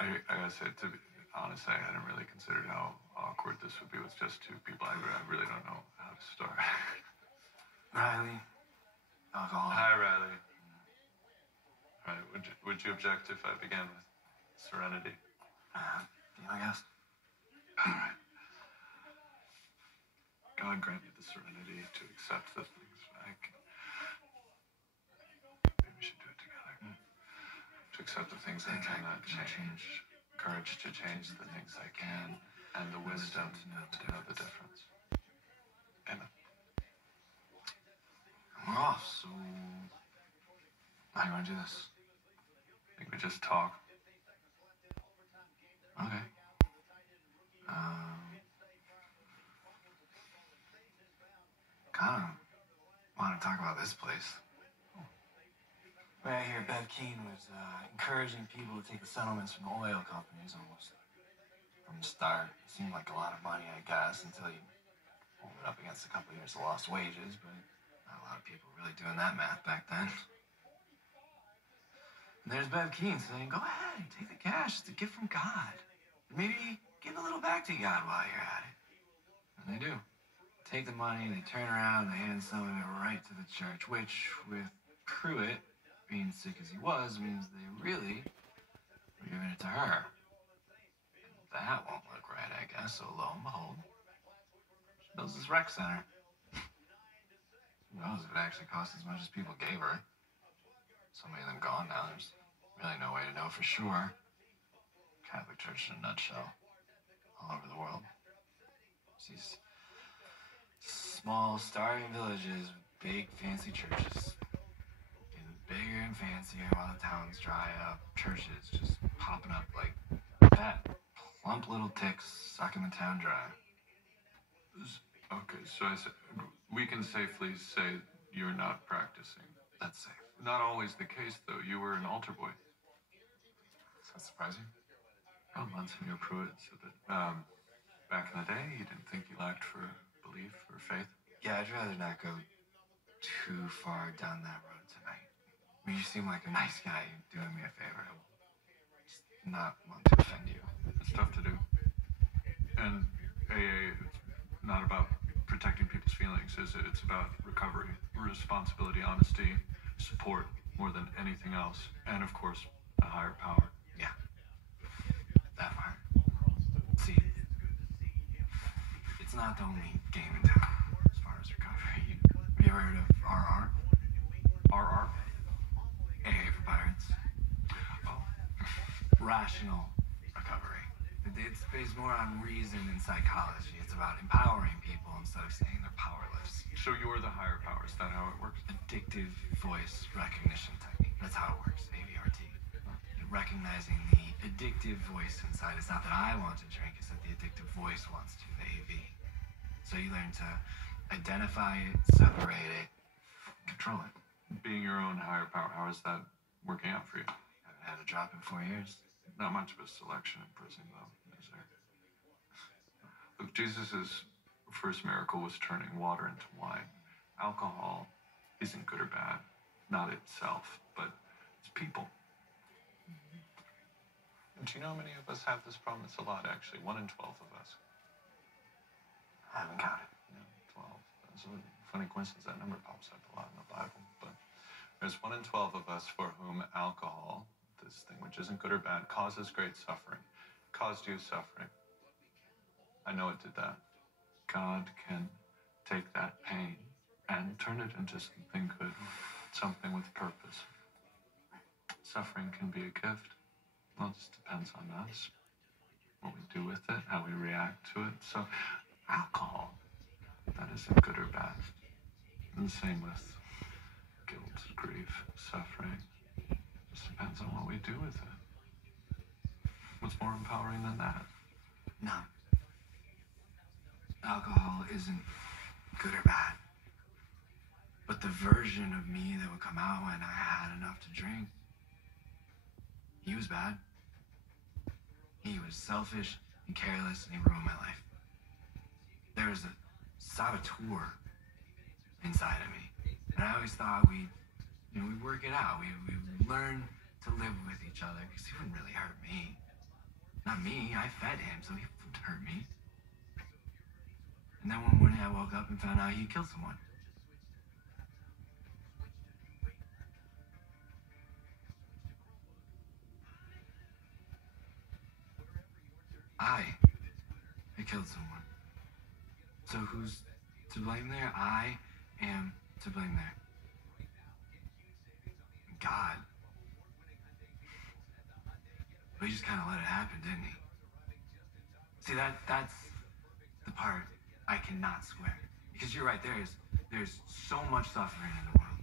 I gotta say, to be honest, I hadn't really considered how awkward this would be with just two people. I really don't know how to start. Riley, alcohol. Hi, Riley. All right, would you object if I began with Serenity? Yeah, I guess. All right. God grant you the serenity to accept the things I can. Maybe we should do it together. To accept the things I cannot change, courage to change the things I can, and the wisdom to know the difference. Amen. We're off, so how do you want to do this? I think we just talk. Okay. Kind of want to talk about this place. Right here, Bev Keane was encouraging people to take the settlements from the oil companies almost from the start. It seemed like a lot of money, I guess, until you hold it up against a couple of years of lost wages, but not a lot of people really doing that math back then. And there's Bev Keane saying, go ahead, take the cash. It's a gift from God. Maybe give a little back to God while you're at it. And they do. Take the money, they turn around, they hand some of it right to the church, which, with Pruitt being sick as he was, means they really were giving it to her. And that won't look right, I guess, so lo and behold, she builds this rec center. Who knows if it actually cost as much as people gave her. So many of them gone now, there's really no way to know for sure. Catholic Church in a nutshell, all over the world. These small, starving villages with big, fancy churches. Getting bigger and fancier while the towns dry up. Churches just popping up like that. Plump little ticks sucking the town dry. Okay, so we can safely say you're not practicing. That's safe. Not always the case, though. You were an altar boy. Does that surprise you? Well, Monsignor Pruitt said that back in the day, he didn't think you lacked for belief or faith. Yeah, I'd rather not go too far down that road tonight. I mean, you seem like a nice guy. You're doing me a favor. I just not want to offend you. It's tough to do. And AA, it's not about protecting people's feelings, is it? It's about recovery, responsibility, honesty, support, more than anything else. And, of course, a higher power. Yeah. That part. See, it's not the only game in town as far as recovery. Have you ever heard of RR? RR? AA for Pirates. Oh. Rational recovery. It's based more on reason and psychology. It's about empowering people instead of saying they're powerless. So you're the higher power. Is that how it works? Addictive voice recognition technique. That's how it works. AVRT. Recognizing the addictive voice inside. It's not that I want to drink, it's that the addictive voice wants to, the AV. So you learn to identify it, separate it, control it. Being your own higher power, how is that working out for you? Haven't had a drop in 4 years. Not much of a selection in prison, though, is there? Look, Jesus' first miracle was turning water into wine. Alcohol isn't good or bad, not itself, but it's people. Do you know how many of us have this problem? It's a lot, actually. 1 in 12 of us. I haven't counted. Yeah, 12. That's a funny coincidence. That number pops up a lot in the Bible. But there's 1 in 12 of us for whom alcohol, this thing which isn't good or bad, causes great suffering. Caused you suffering. I know it did that. God can take that pain and turn it into something good, something with purpose. Suffering can be a gift. Well, it just depends on us, what we do with it, how we react to it. So, alcohol, that isn't good or bad. And the same with guilt, grief, suffering. It just depends on what we do with it. What's more empowering than that? No. Alcohol isn't good or bad. But the version of me that would come out when I had enough to drink, he was bad. He was selfish and careless, and he ruined my life. There was a saboteur inside of me. And I always thought we'd work it out. We'd learn to live with each other, because he wouldn't really hurt me. Not me. I fed him, so he wouldn't hurt me. And then one morning I woke up and found out he killed someone. I killed someone. So who's to blame there? I am to blame there. God. But he just kind of let it happen, didn't he? See, that's the part I cannot square. Because you're right, there's so much suffering in the world.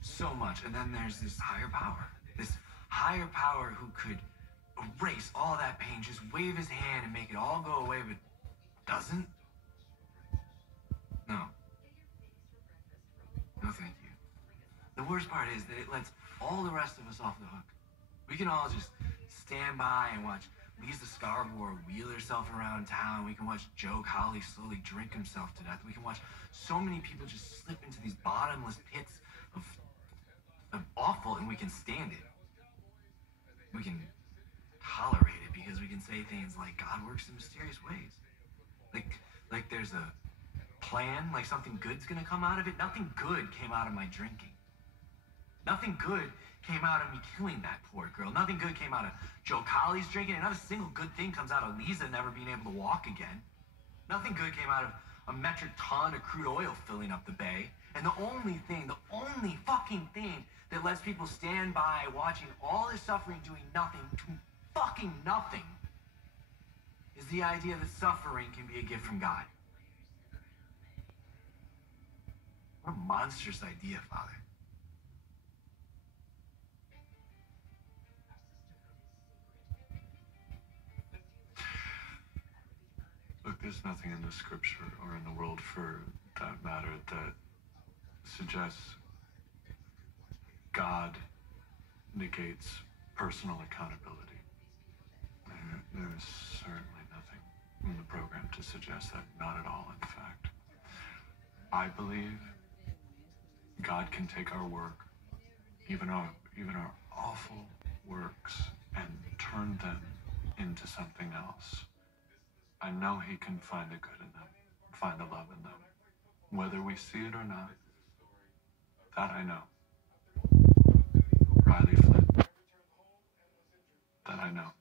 So much. And then there's this higher power. This higher power who could erase all that pain, just wave his hand and make it all go away, but doesn't? No. No, thank you. The worst part is that it lets all the rest of us off the hook. We can all just stand by and watch Lisa Scarborough wheel herself around town. We can watch Joe Collie slowly drink himself to death. We can watch so many people just slip into these bottomless pits of awful, and we can stand it. We can tolerate it because we can say things like God works in mysterious ways. Like there's a plan, like something good's gonna come out of it. Nothing good came out of my drinking. Nothing good came out of me killing that poor girl. Nothing good came out of Joe Collie's drinking, and not a single good thing comes out of Lisa never being able to walk again. Nothing good came out of a metric ton of crude oil filling up the bay. And the only fucking thing that lets people stand by watching all this suffering doing nothing to fucking nothing is the idea that suffering can be a gift from God. What a monstrous idea, Father. Look, there's nothing in the scripture or in the world for that matter that suggests God negates personal accountability. There's certainly nothing in the program to suggest that, not at all, in fact. I believe God can take our work, even our awful works, and turn them into something else. I know he can find the good in them, find the love in them, whether we see it or not. That I know. Riley Flynn. That I know.